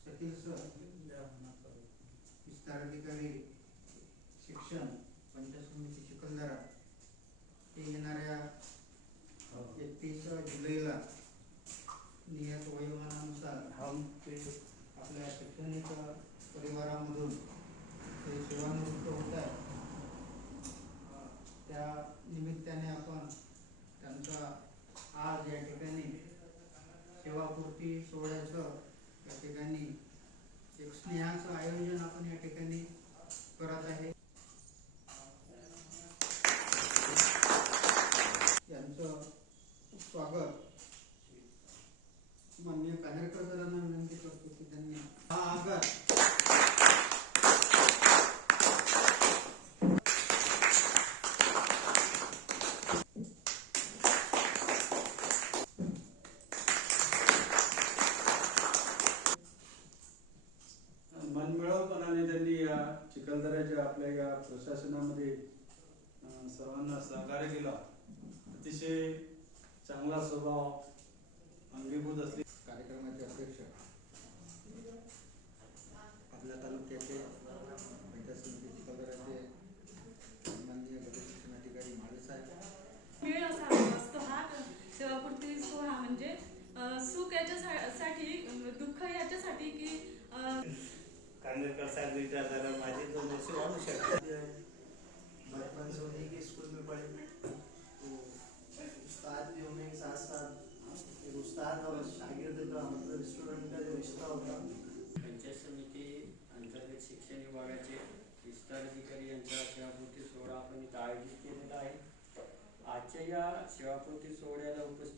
सतीश विस्ताराधिकारी शिक्षण पंचायत समिती चिखलदरा ते येणाऱ्या एकतीस जुलैला सेवापूर्ती सोहळ्याचं या ठिकाणी. एक स्नेहाचं आयोजन आपण या ठिकाणी करत आहे. यांचं स्वागत. मान्य कार्यकर्त्यांना विनंती करतो की त्यांनी हा आगर मनमिळवपणाने त्यांनी या चिखलदऱ्याच्या आपल्या या प्रशासनामध्ये सर्वांना सहकार्य केला. अतिशय चांगला स्वभाव अंगीभूत असले कार्यक्रमाचे अध्यक्ष आपल्या तालुक्याचे पंचायत समिती चिखलदऱ्याचे माननीय गट माळे साहेब असतो हा म्हणजे सुख याच्यासाठी दुःख याच्यासाठी की कांदेकर साहब झाला माझे दोन वर्ष वाढू शकते बचपन से उन्हीं के स्कूल में पढ़े तो उस्ताद भी हमें साथ साथ एक उस्ताद और शागिर्द का मतलब स्टूडेंट का जो रिश्ता होता. पंचायत समिती अंतर्गत शिक्षण विभागाचे विस्तार अधिकारी यांचा सेवापूर्ती सोहळा आपण इथं आयोजित केलेला आहे. आजच्या या सेवापूर्ती सोहळ्याला उपस्थितीत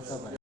Hasta mañana. Pues.